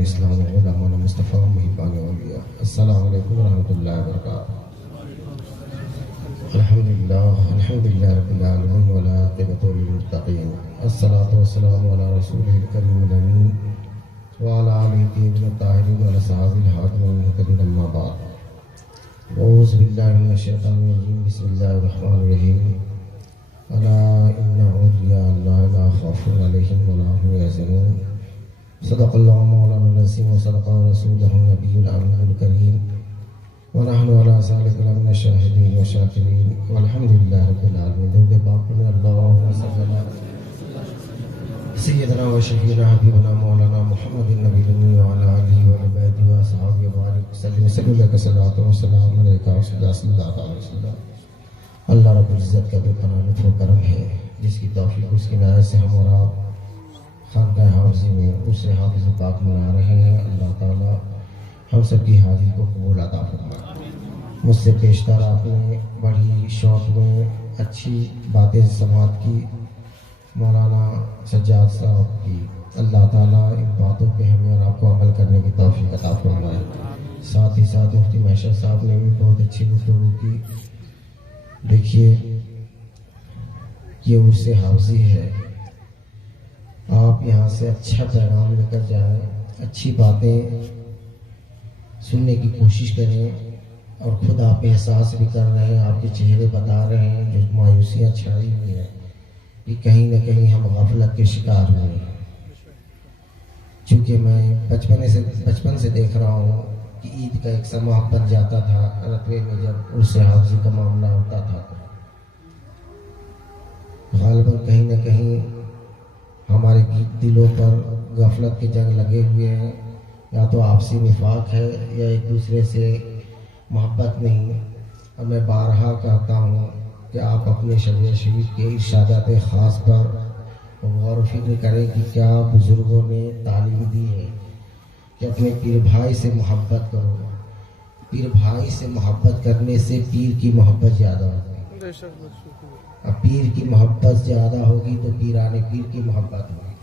اسلام علماء مصطفیٰ محبان اولیاء، السلام علیکم ورحمۃ اللہ وبرکاتہ۔ الحمدللہ رب العالمین والعاقبۃ للمتقین، الصلاۃ والسلام علی رسولہ الکریم الامین وعلی آلہ الطیبین الطاہرین واصحابہ الہادین المہتدین، اما بعد، اعوذ باللہ من الشیطان الرجیم، بسم اللہ الرحمن الرحیم۔ الا ان اولیاء اللہ لا خوف علیہم ولا هم یحزنون، صدق اللہ مولانا العظیم وصدق رسولہ النبی الامین الکریم، ونحن علی ذلک لمن الشاہدین والشاکرین، والحمد للہ رب العالمین۔ درود پاک پڑھیں، اللہم صلی علی سیدنا و شفیعنا حبیبنا مولانا محمد النبی الامین وعلی آلہ وصحبہ واصحابہ وبارک وسلم، صلی اللہ الصلاۃ والسلام علیک صلی اللہ علیہ وسلم۔ اللہ رب العزت کا بے پناہ لطف و کرم ہے، جس کی توفیق اس کی عنایت سے ہم اور آپ خانقاہ حافظی میں اس سے حافظ پاک منا رہے ہیں۔ اللہ تعالیٰ ہم سب کی حاضری کو قبول عطا فرمائے۔ مجھ سے پیشتر آپ نے بڑی شوق میں اچھی باتیں سماعت کی، مولانا سجاد صاحب کی، اللہ تعالیٰ ان باتوں پہ ہمیں اور آپ کو عمل کرنے کی توفیق عطا فرمائے۔ ساتھ ہی ساتھ مفتی محشر صاحب نے بھی بہت اچھی گفتگو کی۔ دیکھیے، یہ عرص حافظی ہے، آپ یہاں سے اچھا پیغام لے کر جائیں، اچھی باتیں سننے کی کوشش کریں، اور خود آپ احساس بھی کر رہے ہیں، آپ کے چہرے بتا رہے ہیں جو مایوسیاں چھائی ہوئی ہیں کہ کہیں نہ کہیں ہم غفلت کے شکار ہوئے ہیں۔ چونکہ میں بچپن سے دیکھ رہا ہوں کہ عید کا ایک سماں بن جاتا تھا رقبے میں، جب عرص حافظی کا معاملہ ہوتا تھا، غالباً کہیں نہ کہیں ہمارے دلوں پر غفلت کے جنگ لگے ہوئے ہیں، یا تو آپسی نفاق ہے یا ایک دوسرے سے محبت نہیں۔ اور میں بارہا کہتا ہوں کہ آپ اپنے شریعہ شریف کے ارشادات خاص پر غور و فکر کریں کہ کیا بزرگوں نے تعلیم دی ہے کہ اپنے پیر بھائی سے محبت کرو۔ پیر بھائی سے محبت کرنے سے پیر کی محبت زیادہ ہوگی، اب پیر کی محبت زیادہ ہوگی تو پیرانے پیر کی محبت ہوگی،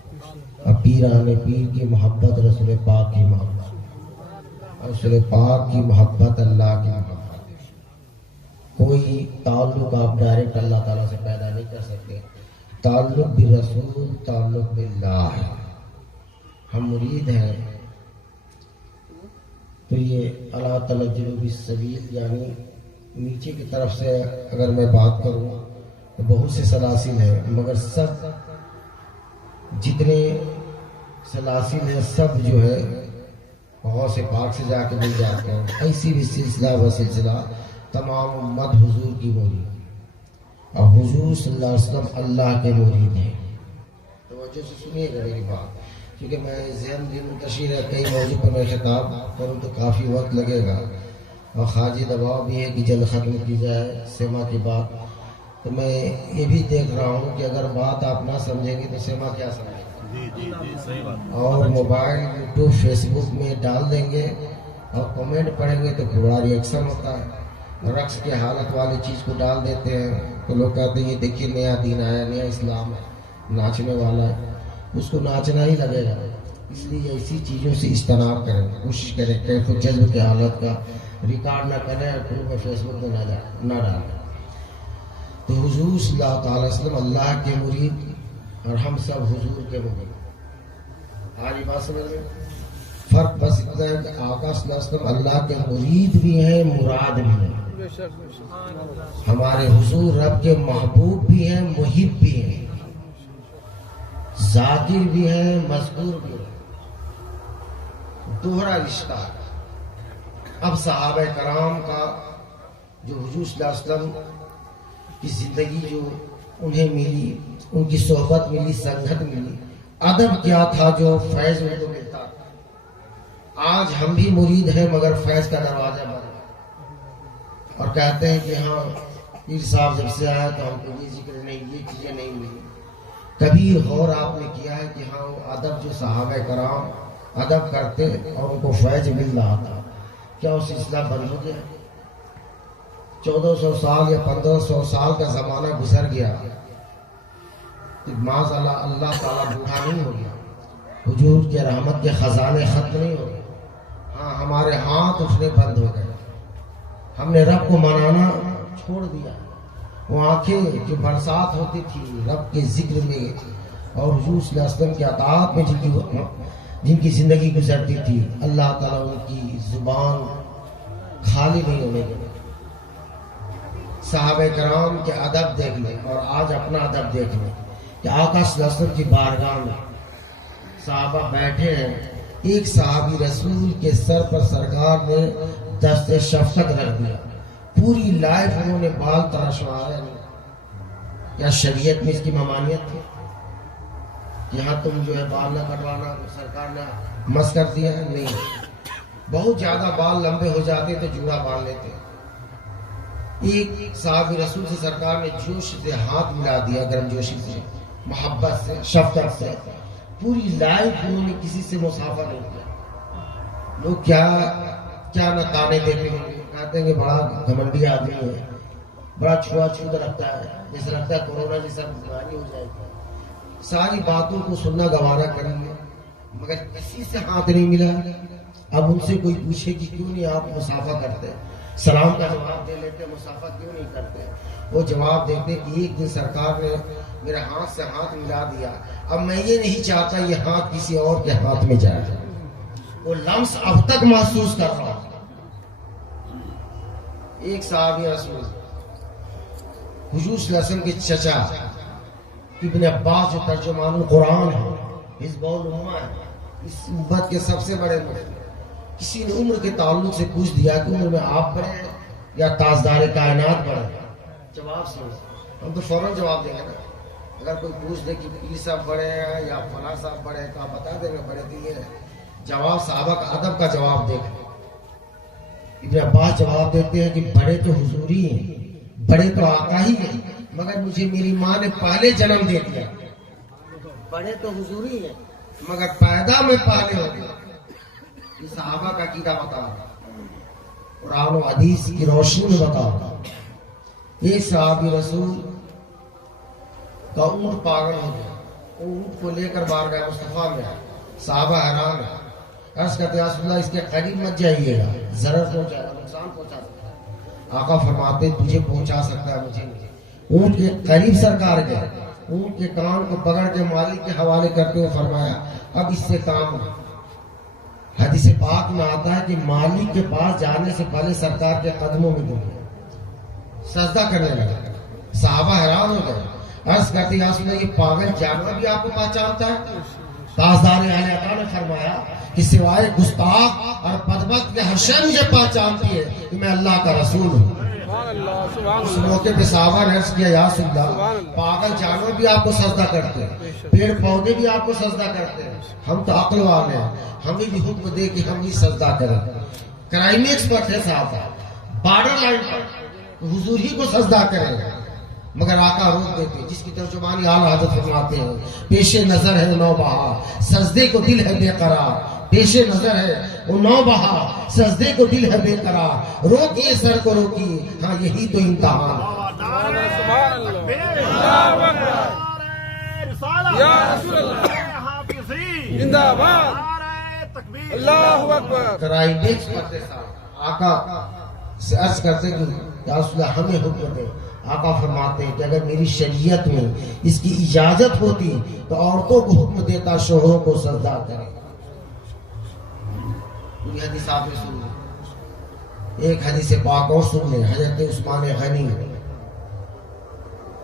اب پیرانے پیر کی محبت رسول پاک کی محبت، رسول پاک کی محبت اللہ کی محبت۔ کوئی تعلق آپ ڈائریکٹ اللہ تعالیٰ سے پیدا نہیں کر سکتے، تعلق بالرسول تعلق باللہ ہے۔ ہم مرید ہیں تو یہ اللہ تعالیٰ جنوب السبیل، یعنی نیچے کی طرف سے اگر میں بات کروں تو بہت سے سلاسل ہیں، مگر سب جتنے سلاسل ہیں سب جو ہے غوث پاک سے جا کے مل جاتے ہیں۔ ایسی بھی سلسلہ و سلسلہ تمام امت حضور کی مرید، اور حضور صلی اللہ علیہ وسلم اللہ کے مرید ہیں۔ توجہ سے سنیے گا میری بات، کیونکہ میں ذہن بھی منتشر ہے، کئی موضوع پر میں خطاب کروں تو کافی وقت لگے گا، اور خارجی دباؤ بھی ہے کہ جلد ختم کی جائے سیما کی بات۔ تو میں یہ بھی دیکھ رہا ہوں کہ اگر بات آپ نہ سمجھیں گے تو سیما کیا سمجھیں گے، اور موبائل یوٹیوب فیس بک میں ڈال دیں گے اور کمنٹ پڑھیں گے تو بڑا ریئیکشن ہوتا ہے۔ رقص کے حالت والی چیز کو ڈال دیتے ہیں تو لوگ کہتے ہیں یہ دیکھیے نیا دین آیا، نیا اسلام ہے، ناچنے والا ہے، اس کو ناچنا ہی لگے گا۔ اس لیے ایسی چیزوں سے اجتناب کریں، کوشش کریں کیف و جذب کے حالت کا ریکارڈ نہ کریں اور گروپ میں فیس بک میں نہ ڈالیں۔ تو حضور صلی اللہ تعالی وسلم اللہ کے مرید اور ہم سب حضور کے مرید۔ آج یہ بات سمجھ میں فرق بس اتنا ہے کہ آقا صلی اللہ علیہ وسلم اللہ کے مرید بھی ہیں، مراد بھی ہیں۔ ہمارے حضور رب کے محبوب بھی ہیں، محب بھی ہیں، ذاکر بھی ہیں، مذکور بھی ہیں، دوہرا رشتہ۔ اب صحابہ کرام کا جو حضور صلی اللہ علیہ وسلم کی زندگی جو انہیں ملی، ان کی صحبت ملی، سنگت ملی، ادب کیا تھا جو فیض ان کو ملتا۔ آج ہم بھی مرید ہیں مگر فیض کا دروازہ بند ہے، اور کہتے ہیں کہ ہاں پیر صاحب جب سے آیا تو ہم کو یہ ذکر نہیں، یہ چیزیں نہیں ملی۔ کبھی غور آپ نے کیا ہے کہ ہاں وہ ادب جو صحابہ کرام ادب کرتے اور ان کو فیض مل رہا تھا، کیا وہ سلسلہ بند ہو گیا؟ 1400 سال یا 1500 سال کا زمانہ گزر گیا، معاذ اللہ تعالیٰ بوڑھا نہیں ہو گیا، حضور کے رحمت کے خزانے ختم نہیں ہو گئے، ہاں ہمارے ہاتھ اٹھنے بند ہو گئے، ہم نے رب کو منانا چھوڑ دیا۔ وہ آنکھیں جو برسات ہوتی تھی رب کے ذکر میں اور حضور صلی اللہ علیہ وسلم کے اطاعت میں جن کی زندگی گزرتی تھی، اللہ تعالیٰ ان کی زبان خالی نہیں ہونے دے۔ صحابہ کرام کے ادب دیکھ لیں اور آج اپنا ادب دیکھ لیں کہ آقا صلی اللہ علیہ وسلم کی بارگاہ میں صحابہ بیٹھے ہیں، ایک صحابی رسول کے سر پر سرکار نے دست شفقت رکھ دیا، پوری لائف انہوں نے بال تراشوایا نہیں۔ کیا شریعت میں اس کی ممانعت تھی؟ یہاں تم جو ہے بال نہ کٹوانا سرکار نے مس کر دیا ہے؟ نہیں، بہت زیادہ بال لمبے ہو جاتے تو جوڑا باندھ لیتے۔ ایک صحابی رسول سے سرکار نے جوش سے ہاتھ ملا دیا، گرم جوشی سے، محبت سے، شفقت سے، پوری لائف انہوں نے کسی سے مصافحہ نہیں کیا۔ لوگ کیا نہ تانے دیتے ہیں، کہتے ہیں کہ بڑا گھمنڈی آدمی ہے، بڑا چھوا چھوت رکھتا ہے، جیسے لگتا ہے کورونا جیسا بیماری ہو جائے گی۔ ساری باتوں کو سننا گوارا کریں گے، مگر کسی سے ہاتھ نہیں ملا۔ اب ان سے کوئی پوچھے کہ کیوں نہیں آپ مصافحہ کرتے، سلام کا جواب دے لیتے، مصافحہ کیوں نہیں کرتے؟ وہ جواب دیتے کہ ایک دن سرکار نے میرے ہاتھ سے ہاتھ ملا دیا، اب میں یہ نہیں چاہتا یہ ہاتھ کسی اور کے ہاتھ میں جائے۔ وہ لمس اب تک محسوس کر رہا۔ ایک صحابی رسول حضور صلی اللہ علیہ وسلم کے چچا ابن عباس جو ترجمان القرآن ہے، حزب الامہ ہے، اس امت کے سب سے بڑے مفتی، کسی نے عمر کے تعلق سے پوچھ دیا کہ عمر میں آپ بڑے یا تاجدار کائنات بڑے؟ جواب سمجھ، ہم تو فوراً جواب دیں گے نا۔ اگر کوئی پوچھ دے کہ پیر صاحب بڑے ہیں یا فلاں صاحب بڑے ہیں تو آپ بتا دیں گے بڑے تو یہ ہے۔ جواب صحابہ کا ادب کا جواب دیکھ، ابن عباس جواب دیتے ہیں کہ بڑے تو حضوری ہیں، بڑے تو آقا ہی ہیں، مگر مجھے میری ماں نے پہلے جنم دے دیا۔ بڑے تو حضوری ہیں مگر پیدا میں پہلے ہو گیا۔ یہ صحابہ کا عقیدہ بتا رہا، قرآن و حدیث کی روشنی میں بتا رہا۔ ایک صحابی رسول کا اونٹ پاگل ہو گیا، اونٹ کو لے کر بارگاہ مصطفیٰ میں آئے، صحابہ حیران ہے، عرض کرتے یا رسول اللہ اس کے قریب مت جائیے گا، ضرر پہنچائے گا، نقصان پہنچا سکتا ہے۔ آقا فرماتے تجھے پہنچا سکتا ہے، مجھے نہیں۔ اونٹ کے قریب سرکار گئے، اونٹ کے کان کو پکڑ کے مالک کے حوالے کرتے ہوئے فرمایا اب اس سے کام ہو۔ حدیث پاک میں آتا ہے کہ مالک کے پاس جانے سے پہلے سرکار کے قدموں میں گر گیا، سجدہ کرنے لگا۔ صحابہ حیران ہو گئے، عرض کرتے یا رسول اللہ یہ پاگل جانور بھی آپ کو پہچانتا ہے؟ تاجدار اہل عطا نے فرمایا کہ سوائے گستاخ اور بدبخت کے ہر شے مجھے پہچانتی ہے کہ میں اللہ کا رسول ہوں۔ اس موقع پہ صحابہ نے عرض کیا یا رسول اللہ پاگل جانور بھی آپ کو سجدہ کرتے ہیں، پیڑ پودے بھی آپ کو سجدہ کرتے ہیں، ہم تو عقل والے ہیں، ہمیں بھی حکم دے کہ ہم بھی سجدہ کریں۔ کرائمیکس پر تھے صحابہ، بارڈر لائن پر حضور ہی کو سجدہ کریں، مگر آقا روک دیتے، جس کی ترجمانی اعلیٰ حضرت فرماتے ہیں پیش نظر ہے نو بہار سجدے کو دل ہے بے قرار، پیش نظر ہے وہ نو بہار سجدے کو دل ہے بے قرار، روکیے سر کو روکیے، ہاں یہی تو امتحان۔ آقا سے عرض کرتے کہ یا رسول اللہ ہمیں حکم دے۔ آقا فرماتے ہیں کہ اگر میری شریعت میں اس کی اجازت ہوتی تو عورتوں کو حکم دیتا شوہروں کو سجدہ کریں۔ یہ حدیث آپ نے سن لی، ایک حدیث پاک اور سن لیں، حضرت عثمان غنی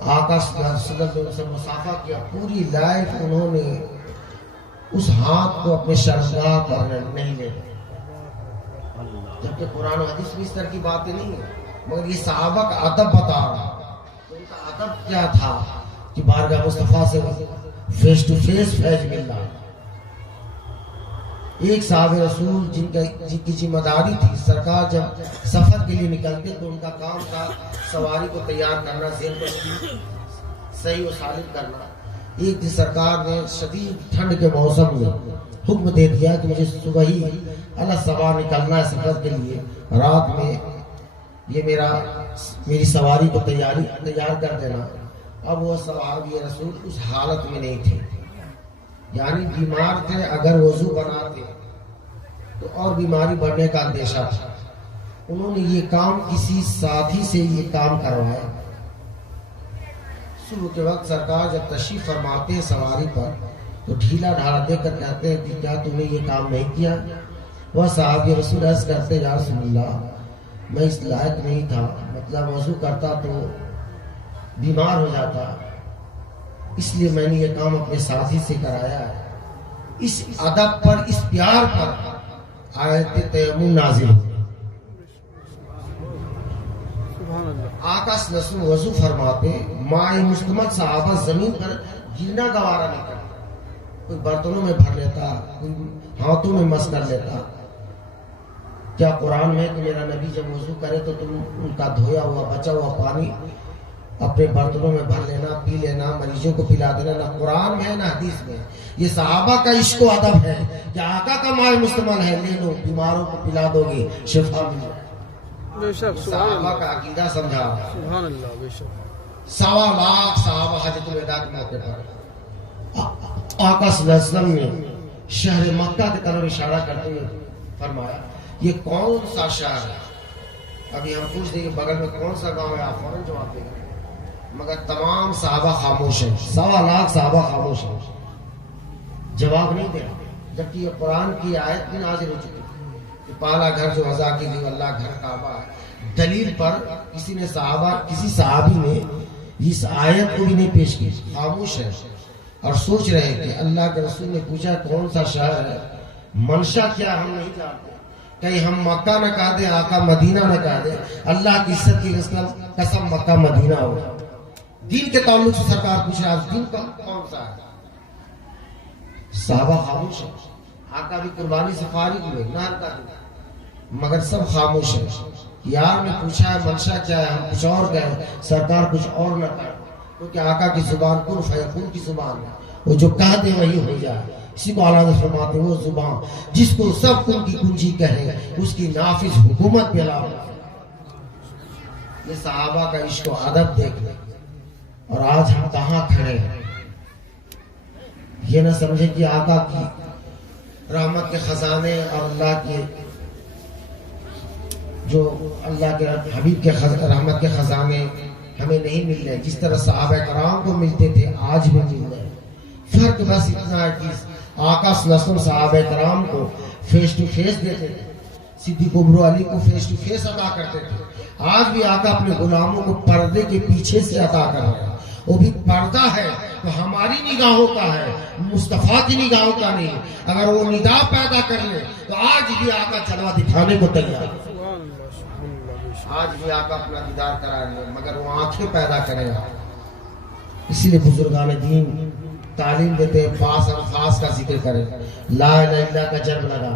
آقا صلی اللہ علیہ وسلم سے مصافحہ کیا، پوری لائف انہوں نے اس ہاتھ کو اپنے شرمگاہ پر نہیں لے، جبکہ قرآن و حدیث میں اس طرح کی باتیں نہیں ہیں، مگر یہ صحابہ کا ادب بتا رہا۔ ان کا ادب کیا تھا کہ بارگاہ مصطفیٰ سے فیس ٹو فیس فیض مل رہا۔ ایک صحابہ رسول جن کی ذمہ داری تھی، سرکار جب سفر کے لیے نکلتے تو ان کا کام تھا سواری کو تیار کرنا، ذہن کو صحیح و سالم کرنا۔ ایک دن سرکار نے شدید ٹھنڈ کے موسم میں حکم دے دیا کہ مجھے صبح ہی اللہ سوار نکلنا ہے سفر کے لیے، رات میں یہ میری سواری کو تیار کر دینا۔ اب وہ صحابی رسول اس حالت میں نہیں تھے، یعنی بیمار تھے، اگر وضو بناتے تو اور بیماری بڑھنے کا اندیشہ تھا. انہوں نے یہ کام کسی ساتھی سے یہ کام کروایا. صبح کے وقت سرکار جب تشریف فرماتے ہیں سواری پر تو ڈھیلا ڈھالا دے کر کہتے ہیں کہ کیا تم نے یہ کام نہیں کیا؟ وہ صحابی رسول عرض کرتے یا رسول اللہ میں اس لائق نہیں تھا، مطلب وضو کرتا تو بیمار ہو جاتا، اس لیے میں نے یہ کام اپنے ساتھی سے کرایا ہے. اس ادب پر، اس پیار پر آیت تیمم نازل ہوئی. آقا صلی اللہ علیہ وسلم وضو فرماتے، ماء مستمد صحابہ زمین پر گرنا گوارا نہیں کرتا، کوئی برتنوں میں بھر لیتا، کوئی ہاتھوں میں مس کر لیتا. کیا قرآن میں کہ میرا نبی جب وضو کرے تو تم ان کا دھویا ہوا بچا ہوا پانی اپنے برتنوں میں بھر لینا، پی لینا، مریضوں کو پلا دینا؟ نہ قرآن میں ہے نہ حدیث میں. یہ صحابہ کا عشق و ادب ہے کہ آقا کا ماء مستعمل ہے، لے لو، بیماروں کو پلا دو گے، شفا مل جائے. صحابہ کا عقیدہ سمجھا. سبحان اللہ. بے شک 1.25 لاکھ صحابہ حجۃ الوداع کے موقع پر آقا صلی اللہ علیہ وسلم نے شہر مکہ کی طرف اشارہ کرتے ہوئے فرمایا یہ کون سا شہر ہے؟ ابھی ہم پوچھ دیں کہ بغل میں کون سا گاؤں ہے، آپ فوراً جواب دیں گے، مگر تمام صحابہ خاموش ہیں. 1.25 لاکھ صحابہ خاموش ہیں، جواب نہیں دے. جبکہ یہ قرآن کی آیت بھی نازل ہو چکی کہ پہلا گھر جو وضع کی گئی اللہ گھر کعبہ ہے. دلیل پر کسی صحابی نے اس آیت کو بھی نہیں پیش کی، خاموش ہے اور سوچ رہے کہ اللہ کے رسول نے پوچھا کون سا شہر ہے، منشا کیا ہم نہیں جانتے. کہیں ہم مکہ نہ کہہ دیں، آقا مدینہ نہ کہہ دیں. اللہ کی عزت کی قسم مکہ مدینہ ہو. دین کے تعلق سے سرکار پوچھ رہا ہے دین کا کون سا ہے؟ صحابہ خاموش ہے. آقا بھی قربانی سے فارغ ہوئے، مگر سب خاموش ہے. یار نے پوچھا ہے منشا کیا ہے، ہم کچھ اور کہیں، سرکار کچھ اور نہ کہے، کیونکہ آقا کی زبان کن فیکون کی زبان ہے، وہ جو کہہ دے وہی ہو جائے. اسی کو اعلیٰ حضرت فرماتے ہیں وہ زبان جس کو سب کن کی کنجی کہے اس کی نافذ حکومت پہ لاؤ. یہ صحابہ کا عشق و ادب دیکھ لیں. اور آج ہم کہاں کھڑے ہیں؟ یہ نہ سمجھے کہ آقا کی رحمت کے خزانے اور اللہ کے جو اللہ کے حبیب کے رحمت کے خزانے ہمیں نہیں مل رہے جس طرح صحابہ کرام کو ملتے تھے آج بھی مل رہے. فرق بس اتنا ہے کہ آقا صلی اللہ علیہ وسلم صحابہ کرام کو فیس ٹو فیس دیتے تھے، صدیق عمر علی کو فیس ٹو فیس عطا کرتے تھے. آج بھی آقا اپنے غلاموں کو پردے کے پیچھے سے عطا کر رہا ہے. وہ بھی پردہ ہے تو ہماری نگاہوں کا ہے، مصطفیٰ کی نگاہوں کا نہیں. اگر وہ نگاہ پیدا کر لے تو آج بھی آقا چلوا دکھانے کو تیار ہے. آج بھی آقا اپنا دیدار کرا لے مگر وہ آنکھیں پیدا کرے گا. اسی لیے بزرگان دین تعلیم دیتے ہیں خاص الفاظ کا ذکر کریں، لا الہ الا اللہ کا جنم لگا،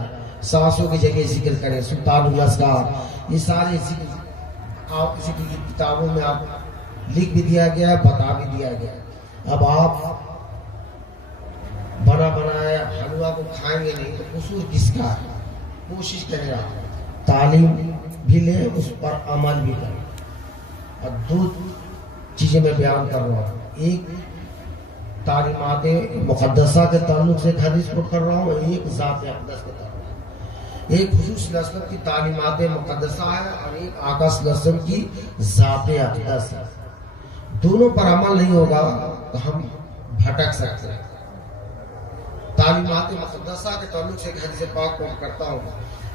سانسوں کی جگہ ذکر کریں، سلطان الاسرار، یہ سارے ذکر آپ کسی کی کتابوں میں آپ لکھ بھی دیا گیا ہے، بتا بھی دیا گیا ہے. اب آپ بنا بنایا حلوہ کو کھائیں گے نہیں تو قصور کس کا ہے؟ کوشش کریں آپ تعلیم بھی لیں، اس پر عمل بھی کریں. اور 2 چیزیں میں بیان کر رہا ہوں. ایک تعلیمات مقدسہ کے تعلق سے ایک حدیث کو کر رہا ہوں، ایک ذات اقدس کے تعلق. ایک حضور صلی اللہ علیہ وسلم کی تعلیمات مقدسہ ہے اور ایک آقا صلی اللہ علیہ وسلم کی ذات اقدس ہے. دونوں پر عمل نہیں ہوگا تو ہم بھٹک سکتے ہیں. تعلیمات مقدسہ کے تعلق سے ایک حدیث پاک کو کرتا ہوں.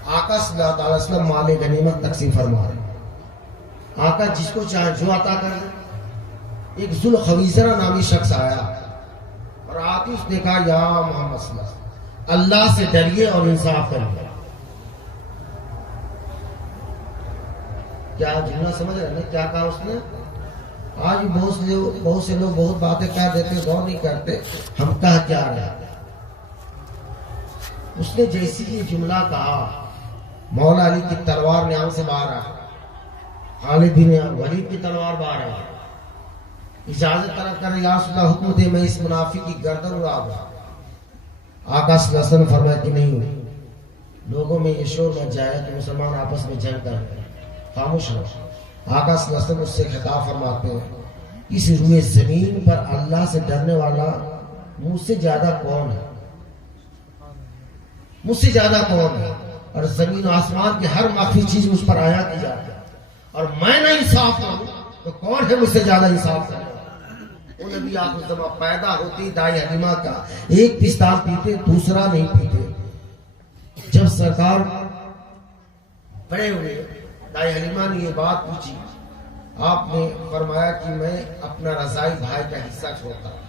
آقا صلی اللہ علیہ وسلم مال غنیمت تقسیم فرما رہے ہیں. آقا جس کو چاہے جو عطا کر دے. ایک ذوالخویصرہ نامی شخص آیا اور آتی اس نے کہا یا محمد صلی اللہ علیہ وسلم اللہ سے ڈریے اور انصاف کریے. کیا جملہ سمجھ رہے ہیں کیا کہا اس نے؟ آج بہت سے لوگ بہت باتیں کہہ دیتے غور نہیں کرتے ہم کہہ کیا رہے ہیں. اس نے جیسی یہ جملہ کہا مولا علی کی تلوار نیام سے باہر آئی، خالد بن ولید کی تلوار باہر آئی. اجازت طلب کر یا رسول اللہ حکم دے میں اس منافق کی گردن اڑا دوں. آقا صلی اللہ علیہ وسلم فرمایا کہ نہیں ہوئی. لوگوں میں یہ شور مچ جائے کہ مسلمان آپس میں جنگ کر رہے ہیں، خاموش ہو. آقا صلی اللہ علیہ وسلم اس سے خطاب فرماتے ہیں اس روئے زمین پر اللہ سے ڈرنے والا مجھ سے زیادہ کون ہے؟ مجھ سے زیادہ کون ہے؟ اور زمین و آسمان کی ہر مخفی چیز مجھ پر آیا کی جاتی ہے، اور میں نہ انصاف کروں تو کون ہے مجھ سے زیادہ انصاف کرنے والا؟ وہ نبی آخر الزماں پیدا ہوتی دائی حلیمہ کا ایک پستان پیتے دوسرا نہیں پیتے. جب سرکار پڑے ہوئے دائی حلیمہ نے یہ بات پوچھی، آپ نے فرمایا کہ میں اپنا رضائی بھائی کا حصہ چھوڑتا ہوں.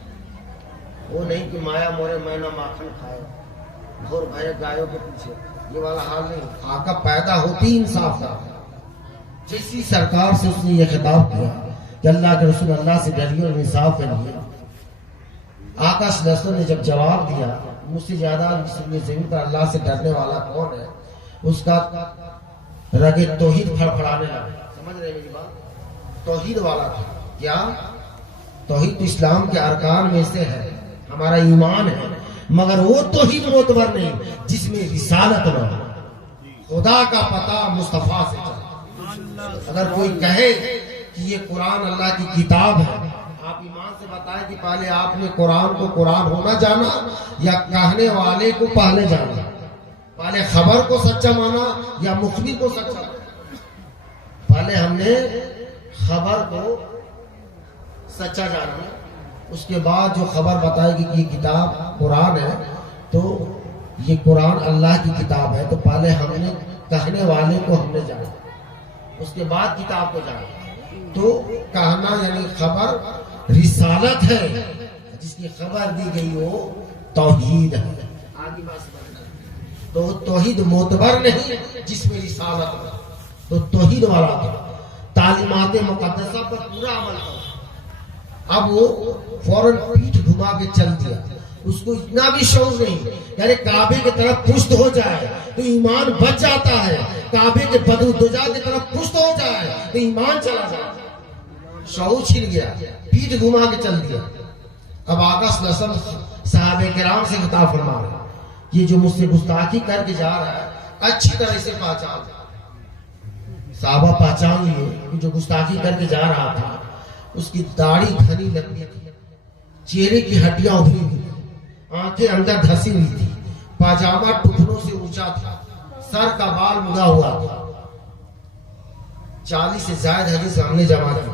وہ نہیں کہ مایا مورے میں نہ ماکھن کھایا گھور بھرے گایوں کے پیچھے، یہ والا حال نہیں. آقا پیدا ہوتی انصاف کا. جیسی سرکار سے اس نے یہ خطاب کیا کہ اللہ کے رسول اللہ سے ڈریے اور انصاف کریے، آقا صلی اللہ علیہ وسلم نے جب جواب دیا مجھ سے زیادہ زمین پر اللہ سے ڈرنے والا کون ہے، اس کا رگ توحید پھڑپھڑانے لگا. سمجھ رہے میری بات؟ توحید والا تھا. کیا توحید تو اسلام کے ارکان میں سے ہے، ہمارا ایمان ہے، مگر وہ توحید معتبر نہیں جس میں رسالت نہ ہو. خدا کا پتہ مصطفیٰ سے چلا. اگر کوئی کہے کہ یہ قرآن اللہ کی کتاب ہے، آپ ایمان سے بتائیں کہ پہلے آپ نے قرآن کو قرآن ہونا جانا یا کہنے والے کو پہلے جانا؟ پہلے خبر کو سچا مانا یا مخبر کو سچا مانا؟ پہلے ہم نے خبر کو سچا جانا، اس کے بعد جو خبر بتائے گی کہ یہ کتاب قرآن ہے تو یہ قرآن اللہ کی کتاب ہے، تو پہلے ہم نے کہنے والے کو ہم نے جانا، اس کے بعد کتاب کو جانا. تو کہنا یعنی خبر رسالت ہے، جس کی خبر دی گئی وہ توحید ہے. آگے بات سمجھنا، تو توحید معتبر نہیں جس میں رسالت ہے. تو توحید والا تھا، تعلیمات مقدسہ پر پورا عمل کرتا. اب وہ فوراً پیٹھ گھما کے چل دیا. اس کو اتنا بھی شعور نہیں یعنی کعبے کی طرف پشت ہو جائے تو ایمان بچ جاتا ہے، کعبے کے بدو دجا کی طرف پشت ہو جائے تو ایمان چلا جاتا ہے. شعور چھن گیا، پیٹھ گھما کے چل دیا. اب آقا صلی اللہ علیہ وسلم صحابہ کرام سے خطاب فرما رہے ہیں، یہ جو مجھ سے گستاخی کر کے جا رہا ہے اچھی طرح سے پہچان. صحابہ پہچان لیے جو گستاخی کر کے جا رہا تھا اس کی داڑھی گھنی لمبی تھی، چہرے کی ہڈیاں ابھری ہوئی، آنکھیں اندر دھسی ہوئی تھی، پاجامہ ٹکنوں سے اونچا تھا، سر کا بال مڑا ہوا تھا. 40 سے زائد حدیث ہم نے جمع کی،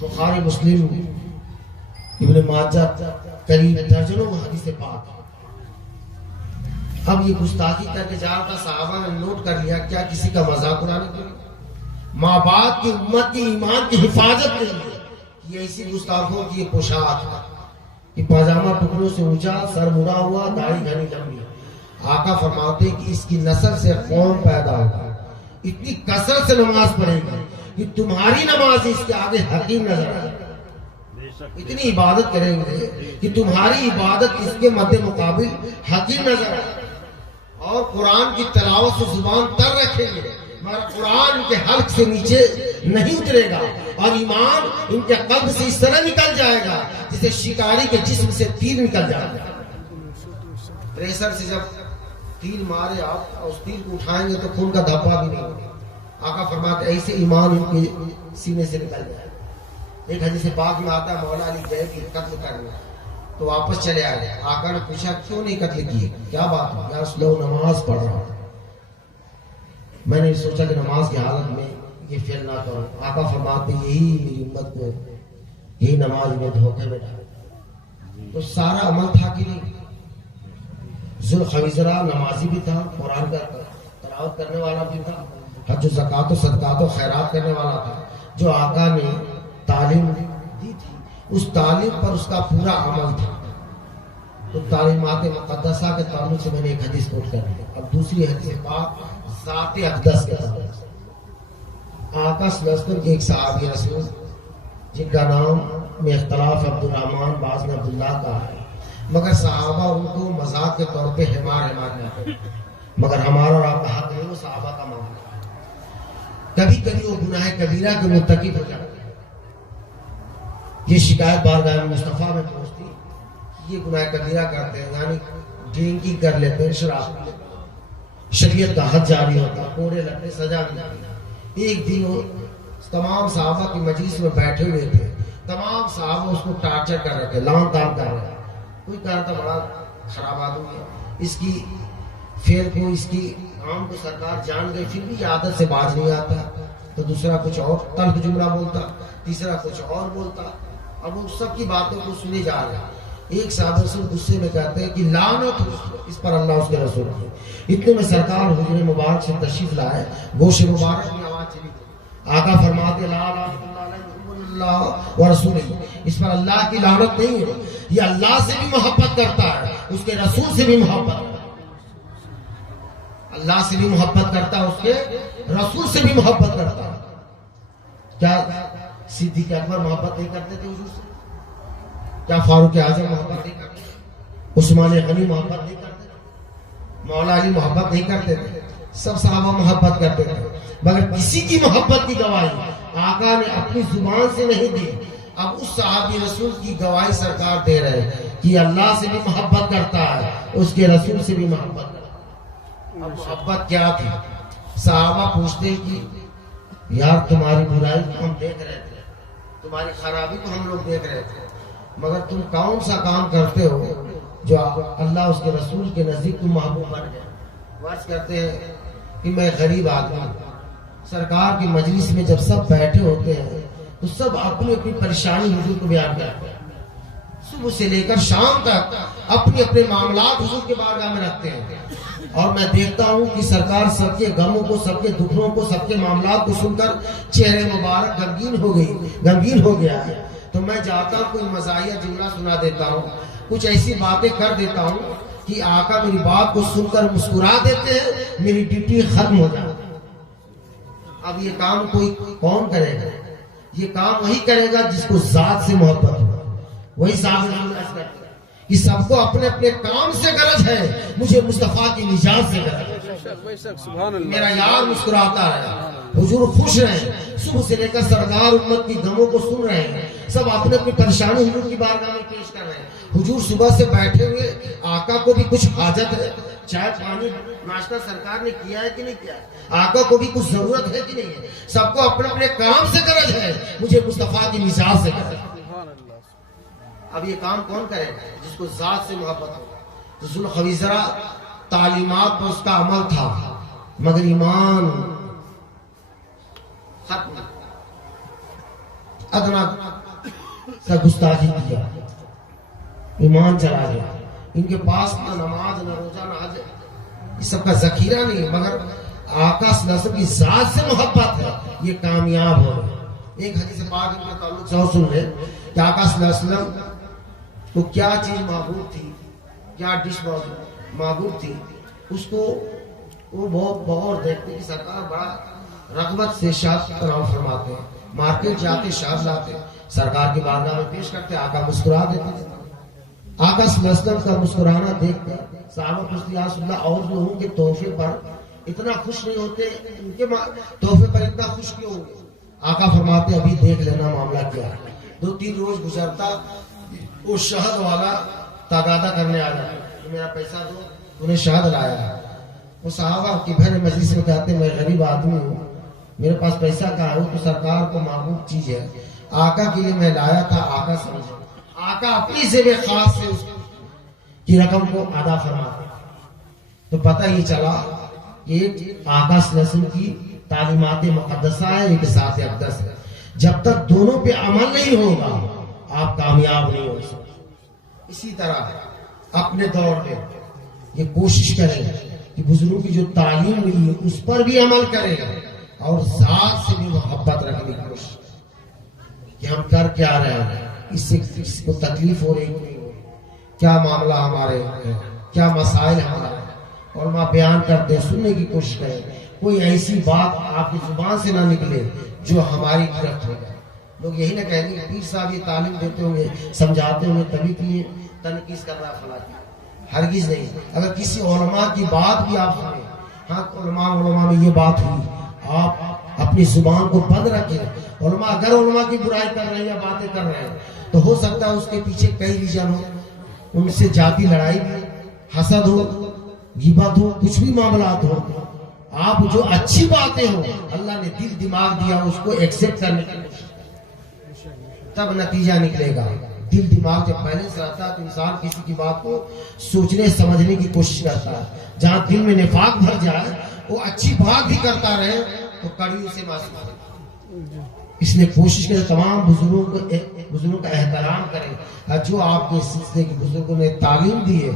بخاری مسلم ابن ماجہ قریب درجنوں حدیث پاک. اب یہ گستاخی کر کے جا رہا تھا، صحابہ نے نوٹ کر لیا کیا کسی کا مذاق اڑانے کے لیے، ماں باپ کی امت کی ایمان کی حفاظت کے لیے یہ ایسی گستاخوں کی پوشاک ہے کہ پاجامہ ٹکڑوں سے اونچا، سر مڑا ہوا، داڑھی گھنی لمبی. آقا فرماتے کہ اس کی نسل سے قوم پیدا ہوگا، اتنی کثرت سے نماز پڑھے گی کہ تمہاری نماز اس کے آگے حقیر نظر آئے. اتنی عبادت کریں گے کہ تمہاری عبادت اس کے مد مقابل حقیر نظر آئے. اور قرآن کی تلاوت سے زبان تر رکھیں گے مگر قرآن کے حلق سے نیچے نہیں اترے گا، اور ایمان ان کے قلب سے اس طرح نکل جائے گا جسے شکاری کے جسم سے تیر نکل جائے گا. پریشر سے جب تیر مارے آپ اس تیر کو اٹھائیں گے تو خون کا دھبا بھی نہیں ہوگا. آقا فرماتے ایسے ایمان ان کے سینے سے نکل جائے. ایک حدیث پاک میں آتا ہے مولا علی گئے کہ قتل کرنا تو واپس چلے آئے. آقا نے پوچھا کیوں نہیں قتل کیے، کیا بات ہے؟ یا رسول اللہ نماز پڑھ رہا تھا، میں نے سوچا کہ نماز کی حالت میں یہ فعل نہ کروں. آقا فرماتے یہی میری امت کو یہی نماز میں دھوکے میں ڈالے. تو سارا عمل تھا کہ نہیں. ذوالخویزرہ نمازی بھی تھا، قرآن کا تلاوت کرنے والا بھی تھا، حج و زکات و صدقات و خیرات کرنے والا تھا. جو آقا نے تعلیم دی تھی اس تعلیم پر اس کا پورا عمل تھا. تو تعلیمات مقدسہ کے تعلق سے میں نے ایک حدیث کوٹ کر دیا. اب دوسری حدیث پاک ذات اقدس کے تعلق سے آقا صلی اللہ علیہ وسلم کے ایک صحابی رسول جن کا نام میں اختلاف عبدالرحمن بعض نے عبداللہ کا ہے، مگر صحابہ ان کو مذاق کے طور پہ حمار کہتے ہیں، مگر ہمارا اور آپ کا حق نہیں، وہ صحابہ کا معاملہ ہے. کبھی کبھی وہ گناہ کبیرہ کے مرتکب ہو جاتے ہیں. یہ شکایت بارگاہ مصطفیٰ میں پہنچتی یہ گناہ کبیرہ کرتے ہیں، یعنی ڈرنکنگ کر لیتے ہیں، شراب پیتے ہیں، شریعت کا حد جاری ہوتا، کوڑے لگتے، سزا ملتی. ایک دن وہ تمام صحابہ کی مجلس میں بیٹھے ہوئے تھے، تمام صحابہ اس کو ٹارچر کر رہے تھے، لان تان کر رہے تھے. کوئی کہا تھا بڑا خراب آدمی ہے، اس کی پھر کوئی اس کی عام کو سرکار جان گئے، پھر بھی یہ عادت سے باز نہیں آتا، تو دوسرا کچھ اور تلخ جملہ بولتا، تیسرا کچھ اور بولتا. اب وہ سب کی باتوں کو سنے جا رہے ہیں. ایک صحابہ رسول غصے میں کہتے ہیں کہ لعنت اس پر اللہ اس کے رسول کی. اتنے میں سرکار حجرے مبارک سے تشریف لائے، گوش مبارک میں آواز چلی. آقا فرماتے لا الہ الا اللہ و رسول، اس پر اللہ کی لعنت نہیں ہے، یہ اللہ سے بھی محبت کرتا ہے، اس کے رسول سے بھی محبت کرتا ہے. اللہ سے بھی محبت کرتا ہے، اس کے رسول سے بھی محبت کرتا ہے. کیا صدیق اکبر محبت نہیں کرتے تھے حضور سے؟ کیا فاروق اعظم محبت نہیں کرتے تھے؟ عثمان غنی محبت نہیں کرتے تھے؟ مولا علی محبت نہیں کرتے تھے؟ سب صحابہ محبت کرتے تھے، مگر کسی کی محبت کی گواہی آقا نے اپنی زبان سے نہیں دی. اب اس صحابی رسول کی گواہی سرکار دے رہے ہیں کہ اللہ سے بھی محبت کرتا ہے، اس کے رسول سے بھی محبت کرتا ہے. اب محبت کیا تھی؟ صحابہ پوچھتے ہیں کہ یار تمہاری برائی کو ہم دیکھ رہے تھے، تمہاری خرابی کو ہم لوگ دیکھ رہے تھے، مگر تم کون سا کام کرتے ہو جو اللہ اس کے رسول کے نزدیک تم محبوب بن گئے؟ عرض کرتے ہیں کہ میں غریب آدمی ہوں. سرکار کی مجلس میں جب سب بیٹھے ہوتے ہیں تو سب اپنی اپنی پریشانی حضور کو بیان کرتے ہیں. صبح سے لے کر شام تک اپنے اپنے معاملات حضور کے بارگاہ میں رکھتے ہیں، اور میں دیکھتا ہوں کہ سرکار سب کے غموں کو، سب کے دکھوں کو، سب کے معاملات کو سن کر چہرے مبارک غمگین ہو گیا ہے. تو میں جاتا ہوں کوئی مزاحیہ جملہ سنا دیتا ہوں، کچھ ایسی باتیں کر دیتا ہوں کہ آقا میری بات کو سن کر مسکرا دیتے ہیں، میری ڈیوٹی ختم ہو جاتی. اب یہ کام کوئی کون کرے گا؟ یہ کام وہی کرے گا جس کو ذات سے محبت ہو. وہی صاحب کہ سب کو اپنے اپنے کام سے غرض ہے، مجھے مصطفیٰ کی نجات سے غرض ہے. میرا یار مسکراتا ہے، حضور خوش رہے، صبح سے لے کر سرکار امت کی غموں کو سن رہے ہیں، سب اپنے اپنی پریشانی حضور کی بارگاہ میں پیش کر رہے ہیں. حضور صبح سے بیٹھے ہوئے، آقا کو بھی کچھ حاجت ہے، چائے پانی ناشتہ سرکار نے کیا ہے کہ نہیں کیا ہے، آقا کو بھی کچھ ضرورت ہے کہ نہیں ہے. سب کو اپنے اپنے کام سے غرض ہے، مجھے مصطفیٰ کی نجات سے غرض ہے. اب یہ کام کون کرے گا؟ جس کو ذات سے محبت ہو. ذوالخویزرہ تعلیمات پر اس کا عمل تھا، مگر ایمان ختم، ادنا سا گستاخی کیا، ایمان چلا گیا. ان کے پاس نہ نماز، نہ روزہ، نہ حج، یہ سب کا ذخیرہ نہیں، مگر آقا صلی اللہ علیہ وسلم کی ذات سے محبت ہے، یہ کامیاب ہو. ایک حدیث پاک ان کے تعلق سے اور سن لیں کہ آقا صلی اللہ علیہ وسلم تو کیا چیز معبود تھی، کیا ڈش معبود تھی، اس کو وہ بہت بہت دیکھتے کہ سرکار بڑا رغبت سے شاد فراہم فرماتے ہیں. مارکیٹ جاتے، شاد لاتے، سرکار کی بارگاہ میں پیش کرتے، آقا مسکرا دیتے تھے. آقا صلی اللہ علیہ وسلم کا مسکرانا دیکھ کر صحابہ پوچھتے یا رسول اللہ اور لوگوں کے تحفے پر اتنا خوش نہیں ہوتے، ان کے تحفے پر اتنا خوش کیوں ہوگے؟ آقا فرماتے ابھی دیکھ لینا معاملہ کیا ہے. 2-3 روز گزرتا، وہ شہد والا تقاضا کرنے آ جاتا، میرا پیسہ دو، انہیں شہد لایا. وہ صحابہ کی بھر مجلس میں کہتے میں غریب آدمی ہوں، میرے پاس پیسہ کہاں ہو، تو سرکار کو محبوب چیز ہے، آقا کے لیے میں لایا تھا. آقا سمجھے، آقا اپنی سے بھی خاص سے اس کی رقم کو ادا فرماتے. تو پتہ یہ چلا کہ ایک آقا صلی اللہ علیہ وسلم کی تعلیمات مقدسہ ہے، ایک ساتھ اقدس ہے. جب تک دونوں پہ عمل نہیں ہوگا آپ کامیاب نہیں ہو سکتے. اسی طرح اپنے دور میں یہ کوشش کریں کہ بزرگوں کی جو تعلیم ملی ہے اس پر بھی عمل کریں، اور ذات سے بھی محبت رکھنے کی کوشش کہ ہم کر کیا رہے ہیں، اس سے کسی کو تکلیف ہو رہی نہیں ہو رہی، کیا معاملہ ہمارے ہیں، کیا مسائل ہمارے ہیں، علماء بیان کرتے سننے کی کوشش کریں. کوئی ایسی بات آپ کی زبان سے نہ نکلے جو ہماری گرفت ہو جائے. لوگ یہی نہ کہیں گے پیر صاحب یہ تعلیم دیتے ہوں گے، سمجھاتے ہوں گے، تبھی کے لیے تنقید کر رہا فلاں کی. ہرگز نہیں. اگر کسی علماء کی بات بھی آپ سنیں، ہاں علماء میں یہ بات ہوئی، آپ اپنی زبان کو بند رکھیں. علماء اگر علماء کی برائی کر رہے ہیں یا باتیں کر رہے ہیں تو ہو سکتا ہے اس کے پیچھے کئی ریزن ہو، ان سے ذاتی لڑائی بھی، حسد ہو، غیبت ہو، کچھ بھی معاملات ہو. آپ جو اچھی باتیں ہوں، اللہ نے دل دماغ دیا اس کو ایکسپٹ کرنے کی کوشش، تب نتیجہ نکلے گا. دل دماغ جب بیلنس رہتا ہے تو انسان کسی کی بات کو سوچنے سمجھنے کی کوشش کرتا ہے. جہاں دل میں نفاق بھر جائے وہ اچھی بات بھی کرتا رہے تو کڑی اسے محسوس ہو۔ اس نے کوشش کی تمام بزرگوں کا احترام کرے، جو آپ کے سلسلے کے بزرگوں نے تعلیم دی ہے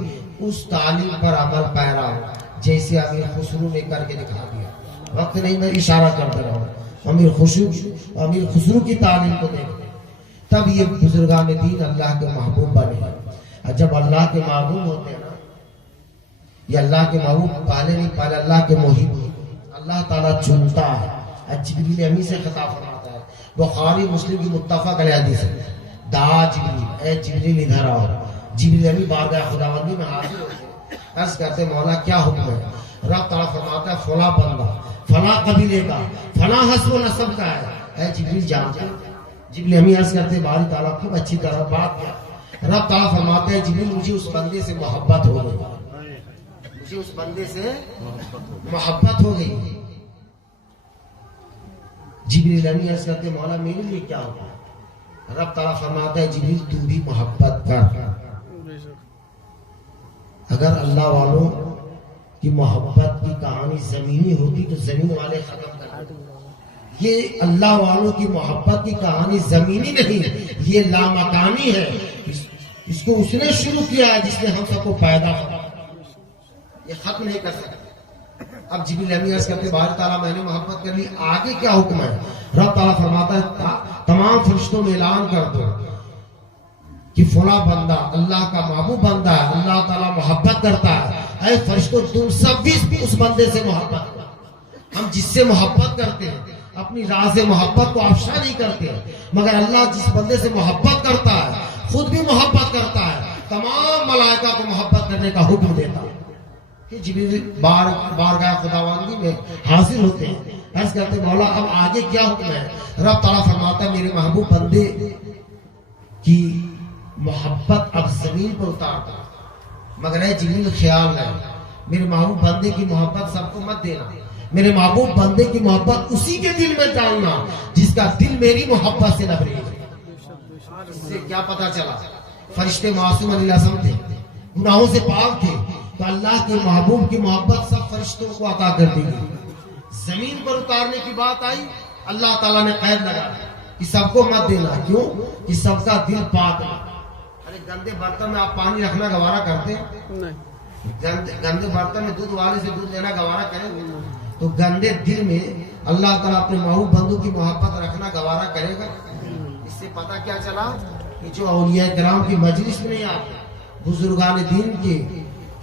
اس تعلیم پر عمل پیرا ہو، جیسے امیر خسرو نے کر کے دکھا دیا۔ وقت نہیں، میں اشارہ کرتا رہا ہوں، امیر خسرو کی تعلیم کو دیکھتے تب یہ بزرگان دین اللہ کے محبوب بنے۔ اور جب اللہ کے محبوب ہوتے ہیں نا، یہ اللہ کے محبوب پہلے نہیں، پہلے اللہ کے محب ہوتے، اللہ تعالیٰ چنتا ہے۔ جبریل امین سے خطاب فرماتا ہے، بخاری مسلم کی متفق علیہ حدیث ہے، دعا جبریل، اے جبریل ادھر آؤ۔ جبریل امین بارگاہ خداوندی میں حاضر ہوتے، عرض کرتے مولا کیا حکم ہے؟ رب تعالیٰ فرماتا ہے فلاں بندہ فلاں قبیلے کا فلاں حسب و نسب کا ہے، اے جبریل جانتے ہیں؟ جبریل امین عرض کرتے باری تعالیٰ خوب اچھی طرح بات کیا۔ رب تعالیٰ فرماتے ہیں جبریل مجھے اس بندے سے محبت ہو گئی، مجھے اس بندے سے محبت ہو گئی۔ جبریل امین عرض کرتے مولا میرے لیے کیا ہوگا؟ رب تعالیٰ فرماتا ہے جبریل تو بھی محبت کر۔ اگر اللہ والوں کی محبت کی کہانی زمینی ہوتی تو زمین والے ختم کر دیتے۔ یہ اللہ والوں کی محبت کی کہانی زمینی نہیں، یہ لامکانی ہے۔ اس کو اس نے شروع کیا ہے جس نے ہم سب کو پیدا کیا، یہ ختم نہیں کر سکتا۔ اب جبریل امین عرض کرتے باری تعالیٰ میں نے محبت کر لی، آگے کیا حکم ہے؟ رب تعالیٰ فرماتا ہے تمام فرشتوں میں اعلان کر دو کہ فلاں بندہ اللہ کا محبوب بندہ ہے، اللہ تعالیٰ محبت کرتا ہے۔ اے فرشتوں تم سب بھی اس بندے سے محبت کرو۔ ہم جس سے محبت کرتے ہیں اپنی راز محبت کو افشا نہیں کرتے، مگر اللہ جس بندے سے محبت کرتا ہے خود بھی محبت کرتا ہے، تمام ملائکہ کو محبت کرنے کا حکم دیتا ہے۔ کہ جبریل بارگاہ خداوندی میں حاضر ہوتے ہیں، عرض کرتے مولا اب آگے کیا حکم ہے؟ رب تعالیٰ فرماتا ہے میرے محبوب بندے کی محبت اب زمین پر اتارتا، مگر اے جبریل خیال ہے میرے محبوب بندے کی محبت سب کو مت دینا، میرے محبوب بندے کی محبت اسی کے دل میں ڈالنا جس کا دل میری محبت سے لبریز ہے۔ اس سے کیا پتا چلا؟ فرشتے معصوم علیہ السلام تھے، گناہوں سے پاک تھے، تو اللہ کے محبوب کی محبت سب فرشتوں کو عطا کر دی گئی۔ زمین پر اتارنے کی بات آئی، اللہ تعالیٰ نے قید لگا کہ سب کو مت دینا، کیوں کہ سب کا دل پاک ہے۔ ارے گندے برتن میں آپ پانی رکھنا گوارا کرتے ہیں؟ گندے برتن میں دودھ والے سے دودھ لینا گوارا کریں؟ تو گندے دل میں اللہ تعالیٰ اپنے محبوب بندوں کی محبت رکھنا گوارا کرے گا؟ اس سے پتہ کیا چلا کہ جو اولیاء کرام کی مجلس میں نہیں آتے، بزرگان دین کے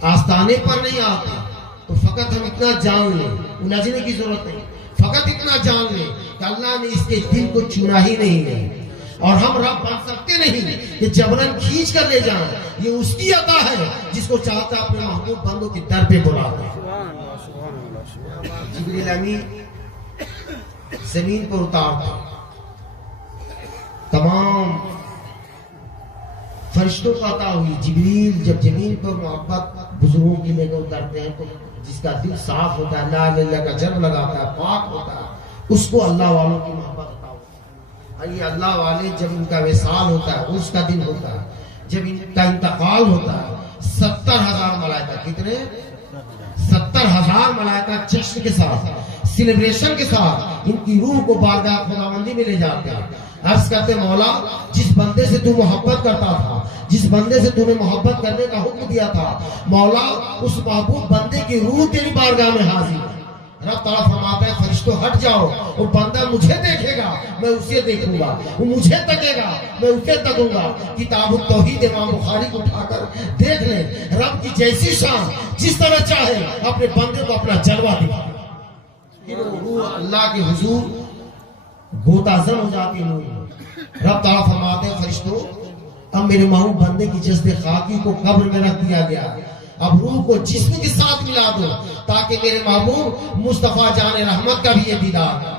آستانے پر نہیں آتے، تو فقط ہم اتنا جان لیں، الجھنے کی ضرورت نہیں، فقط اتنا جان لیں کہ اللہ نے اس کے دل کو چنا ہی نہیں ہے، اور ہم رب بن سکتے نہیں کہ جبرن کھینچ کر لے جائیں، یہ اس کی عطا ہے جس کو چاہتا اپنے محبوب بندوں کے در پہ بلاتا ہے۔ جبریل امین زمین پر اتارتا، تمام فرشتوں کو عطا ہوئی۔ جبریل جب زمین پر محبت بزرگوں کی لے کر اترتے ہیں تو جس کا دل صاف ہوتا ہے، اللہ کا جرم لگاتا ہے، پاک ہوتا ہے، اس کو اللہ والوں کی محبت عطا ہوتی ہے۔ اور یہ اللہ والے جب ان کا وصال ہوتا ہے، اس کا دن ہوتا ہے، جب ان کا انتقال ہوتا ہے، 70,000 ملائکہ، کتنے؟ 70,000 ملائکہ جشن کے ساتھ، سیلیبریشن کے ساتھ ان کی روح کو بارگاہ خداوندی میں لے جاتے ہیں۔ عرض کرتے مولا جس بندے سے تو محبت کرتا تھا، جس بندے سے تو نے محبت کرنے کا حکم دیا تھا، مولا اس محبوب بندے کی روح تیری بارگاہ میں حاضر ہے۔ رب تعالیٰ فرماتا ہے فرشتوں ہٹ جاؤ، وہ بندہ مجھے دیکھے گا میں اسے دیکھوں گا، وہ مجھے تکے گا میں اسے تکوں گا۔ کتاب التوحید امام بخاری کو اٹھا کر دیکھ لیں، رب کی جیسی شان جس طرح چاہے اپنے بندے کو اپنا جلوہ دکھائے، روح اللہ کے حضور گوتا زن ہو جاتی ہے۔ رب تعالیٰ فرماتے ہیں فرشتوں اب میرے محبوب بندے کی جسد خاکی کو قبر میں رکھ دیا گیا، اب روح کو جسم کے ساتھ ملا دو تاکہ میرے محبوب مصطفیٰ جان رحمت کا بھی یہ دیدار۔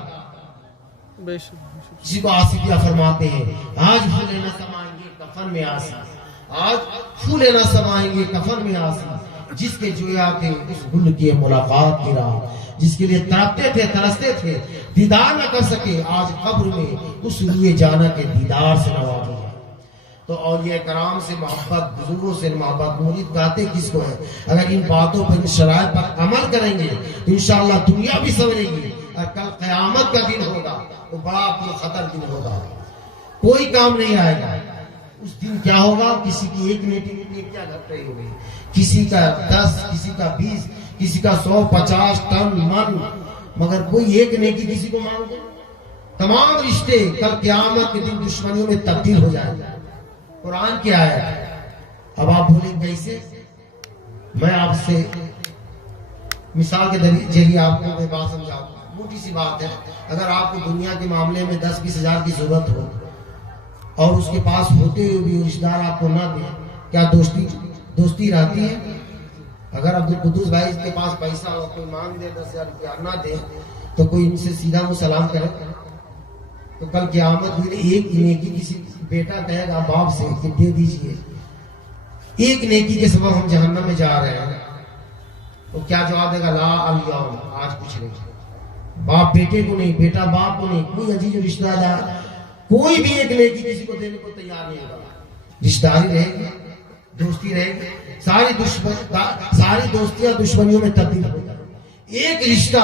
جسی کو آصفیہ فرماتے ہیں آج پھولے نہ سمائیں گے کفن میں آسی، آج پھولے نہ سمائیں گے کفن میں آسی، جس کے جویا تھے اس گل کی ملاقات کی راہ، جس کے لیے تڑپتے تھے ترستے تھے دیدار نہ کر سکے، آج قبر میں اس روئے جانا کے دیدار سے نوازا۔ تو اولیاء کرام سے محبت، بزرگوں سے محبت، مرید گاتے کس کو ہے؟ اگر ان باتوں پر، ان شرائط پر عمل کریں گے تو انشاءاللہ دنیا بھی سنورے گی، اور کل قیامت کا دن ہوگا تو بڑا خطر دن ہوگا، کوئی کام نہیں آئے گا۔ اس دن کیا ہوگا؟ کسی کی ایک نیکی کے لیے کیا گھٹ رہی ہوگی، کسی کا 10، کسی کا 20، کسی کا 100، 50 ٹن من، مگر کوئی ایک نیکی کسی کو مانگ دے، تمام رشتے کل قیامت کے دن دشمنیوں میں تبدیل ہو جائیں گے۔ قرآن کی آیت ہے۔ اب آپ بولیں کیسے؟ میں آپ سے مثال کے ذریعے آپ کو میں بات سمجھاؤں، موٹی سی بات ہے۔ اگر آپ کو دنیا کے معاملے میں 10-20 ہزار کی ضرورت ہو اور اس کے پاس ہوتے ہوئے بھی رشتہ دار آپ کو نہ دے، کیا دوستی رہتی ہے؟ اگر عبد القدوس بھائی کے پاس پیسہ ہو، کوئی مانگ دے 10,000 روپیہ نہ دے، تو کوئی ان سے سیدھا منہ سلام کرے؟ تو کل قیامت میں ایک نیکی کسی بیٹا کہے گا باپ سے کہ دے دیجئے، ایک نیکی کے سبب ہم جہنم میں جا رہے ہیں، تو کیا جواب دے گا؟ لا الیوم، آج کچھ نہیں۔ باپ بیٹے کو نہیں، بیٹا باپ کو نہیں، کوئی عزیز و رشتہ دار کوئی بھی ایک نیکی کسی کو دینے کو تیار نہیں ہوگا۔ رشتہ داری رہے گی، دوستی رہے گی، ساری دوستیاں دشمنیوں میں تبدیل ہو جائیں۔ ایک رشتہ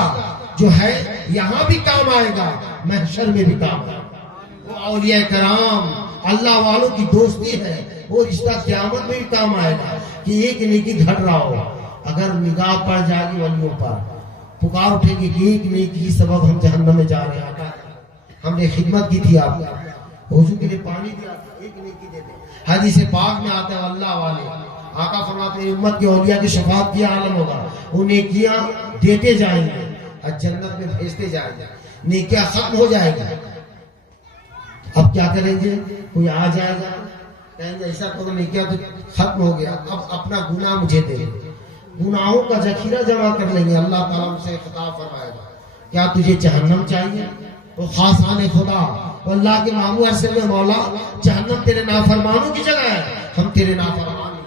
جو ہے یہاں بھی کام آئے گا، محشر میں بھی کام آئے گا۔ وہ اولیاء کرام، اللہ والوں کی دوستی ہے، وہ رشتہ قیامت میں بھی کام آئے گا کہ ایک نیکی گھٹ رہا ہو، اگر نگاہ پڑ جائے گی ولیوں پر، پکار اٹھے گی کہ ایک نیکی کی سبب ہم جہنم میں جا رہے ہیں، ہم نے خدمت کی تھی، آپ کو وضو کے لیے پانی دیا تھا، ایک نیکی دے دیں۔ حدیث پاک میں آتا ہے اللہ والے آقا فرماتے ہیں امت کے اولیاء کی شفاعت کی عالم ہوگا، وہ نیکیاں دیتے جائیں گے اور جنت میں بھیجتے جائیں گے، نیکیاں ختم ہو جائے گی۔ اب کیا کریں گے؟ کوئی آ جائے گا کہیں گے ایسا کرو، نیکیاں تو ختم ہو گیا، اب اپنا گناہ مجھے دے، گناہوں کا ذخیرہ جمع کر لیں گے۔ اللہ تعالیٰ سے خطاب فرمائے گا کیا تجھے جہنم چاہیے؟ وہ خاص آنے خدا، وہ اللہ کے محبوب عرصے میں مولا جہنم تیرے نافرمانوں کی جگہ ہے، ہم تیرے نافرمان ہیں۔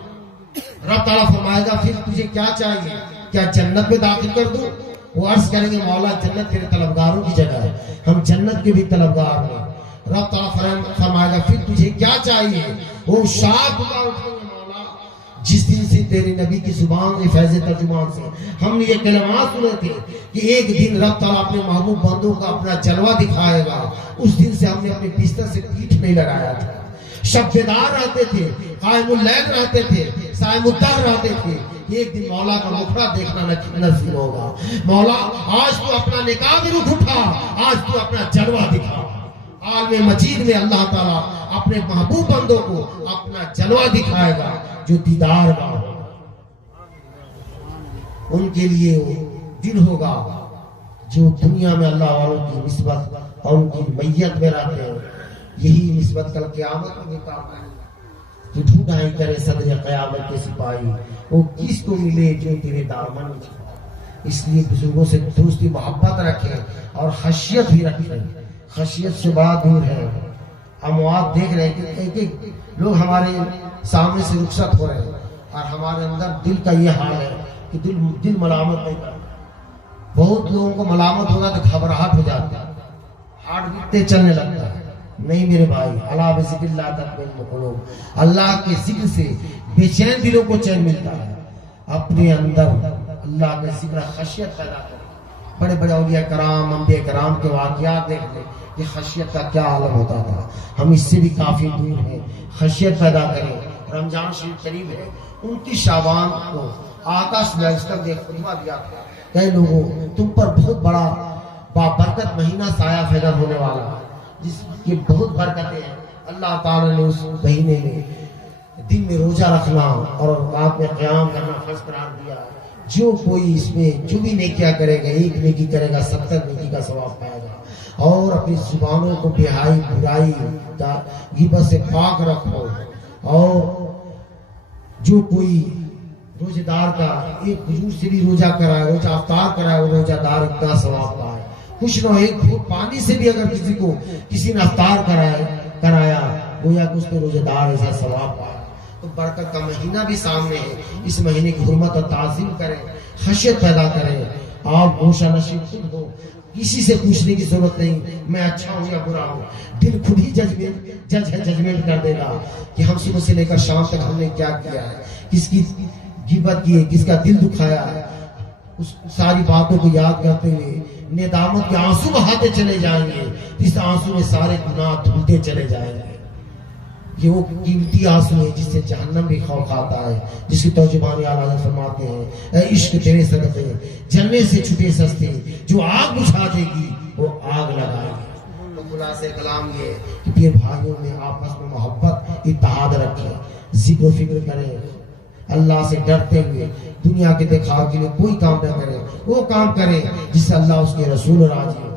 رب تعالیٰ فرمائے گا پھر تجھے کیا چاہیے؟ کیا جنت میں داخل کر دوں؟ وہ عرض کریں گے مولا جنت تیرے طلبگاروں کی جگہ ہے، ہم جنت کے بھی طلبگار ہیں۔ رب تعالیٰ فرمائے گا پھر تجھے کیا چاہیے؟ وہ شاد پکار اٹھیں گے مولا جس دن سے تیرے نبی کی زبان سے، فیض ترجمان سے ہم نے یہ کلمات سنے تھے کہ ایک دن رب تعالیٰ اپنے محبوب بندوں کا اپنا جلوہ دکھائے گا، اس دن سے ہم نے اپنے بستر سے پیٹھ نہیں لگایا تھا، شب بیدار رہتے تھے، قائم اللیل رہتے تھے، صائم الدہر رہتے تھے۔ ایک دن مولا کا مکھڑا دیکھنا نصیب ہوگا۔ مولا آج تو اپنا نقاب رخ اٹھا، آج تو اپنا جلوہ دکھا۔ عالم مجید میں اللہ تعالیٰ اپنے محبوب بندوں کو اپنا جلوہ دکھائے گا جو دیدار گاہ ہوگا۔ ان کے لیے وہ دن ہوگا جو دنیا میں اللہ والوں کی نسبت اور ان کی میت میں رہتے ہیں، یہی نسبت کل قیامت میں کام کرے گا۔ تو ڈھونڈا ہی کرے صدر قیامت کے سپاہی، وہ کس کو ملے جو تیرے دامن میں چھپائے۔ اس لیے بزرگوں سے دوستی محبت رکھیں اور خشیت بھی رکھیں، خشیت سے بات دور ہے۔ اموات دیکھ رہے ہیں کہ ایک ایک لوگ ہمارے سامنے سے رخصت ہو رہے ہیں اور ہمارے اندر دل کا یہ حال ہے کہ دل ملامت نہیں کرتا۔ بہت لوگوں کو ملامت ہوگا تو گھبراہٹ ہو جاتا ہے، ہارٹ بیٹتے چلنے لگتا ہے۔ نہیں میرے بھائی، اللہ بذکر اللہ تطمئن القلوب، اللہ کے ذکر سے بے چین دلوں کو چین ملتا ہے۔ اپنے اندر اللہ کا ذکر خشیت پیدا کرے۔ بڑے بڑے اولیاء کرام، انبیاء کرام کے واقعات دیکھ لیں کہ خشیت کا کیا عالم ہوتا تھا۔ ہم اس سے بھی کافی دور ہیں، خشیت پیدا کریں۔ رمضان شریف قریب ہے، 29 شعبان کو آقا صلی اللہ علیہ وسلم نے خطبہ دیا تھا، کئی لوگوں تم پر بہت بڑا بابرکت مہینہ سایہ فیضان ہونے والا ہے، جس کی بہت برکتیں ہیں۔ اللہ تعالیٰ نے اس مہینے میں دن میں روزہ رکھنا اور رات میں قیام کرنا فرض قرار دیا ہے۔ جو کوئی اس میں جو بھی نیکیاں کرے گا، ایک نیکی کرے گا 70 نیکی کا ثواب پائے گا۔ اور اپنی زبانوں کو بےحائی، برائی، غیبت سے پاک رکھو۔ اور جو کوئی روزہ دار کا ایک حضور سے بھی روزہ کرائے، روزہ افطار کرائے، وہ روزہ دار اتنا ثواب پائے۔ کچھ نہ ایک گھونٹ پانی سے بھی اگر کسی نے افطار کرایا گویا کہ اس نے روزہ دار ایسا ثواب پایا۔ تو برکت کا مہینہ بھی سامنے ہے، اس مہینے کی حرمت اور تعظیم کریں، خشیت پیدا کریں آپ گوشہ نشین خود ہو، کسی سے پوچھنے کی ضرورت نہیں میں اچھا ہوں یا برا ہوں، دل خود ہی ججمنٹ کر دے گا کہ ہم صبح سے لے کر شام تک ہم نے کیا کیا ہے، کس کی غیبت کی ہے، کس کا دل دکھایا ہے۔ اس ساری باتوں کو یاد کرتے ہوئے ندامت کے آنسو بہاتے چلے جائیں گے، اس آنسو میں سارے گناہ دھلتے چلے جائیں گے۔ یہ وہ قیمتی آنسو ہے جس سے جہنم بھی خوف آتا ہے، جس کی ترجمان اعلیٰ حضرت فرماتے ہیں اے عشق تیرے صدقے جلنے سے چھٹے سستے، جو آگ بجھا دے گی وہ آگ لگائے گی۔ تو خلاصہ کلام یہ کہ پھر بھائیوں میں آپس میں محبت اتحاد رکھیں، ذکر و فکر کریں، اللہ سے ڈرتے ہوئے دنیا کے دکھاؤ کے لیے کوئی کام نہ کریں، وہ کام کریں جس سے اللہ اس کے رسول راضی ہو۔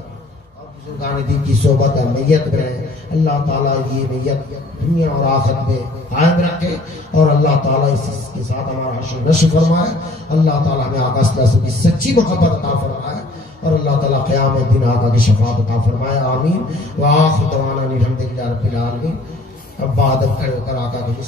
اور بزرگان دین کی صحبت ہے، میت میں اللہ تعالیٰ یہ میت دنیا اور آخرت میں قائم رکھے، اور اللہ تعالیٰ اس کے ساتھ ہمارا حشر نشر فرمائے، اللہ تعالیٰ ہمیں آقا صلی اللہ علیہ وسلم کی سچی محبت عطا فرمائے، اور اللہ تعالیٰ قیام دن آقا کی شفاعت عطا فرمائے، آمین۔ وآخر دعوانا الحمدللہ رب العالمین۔ اب بعد اب کھڑے ہو کر آقا کے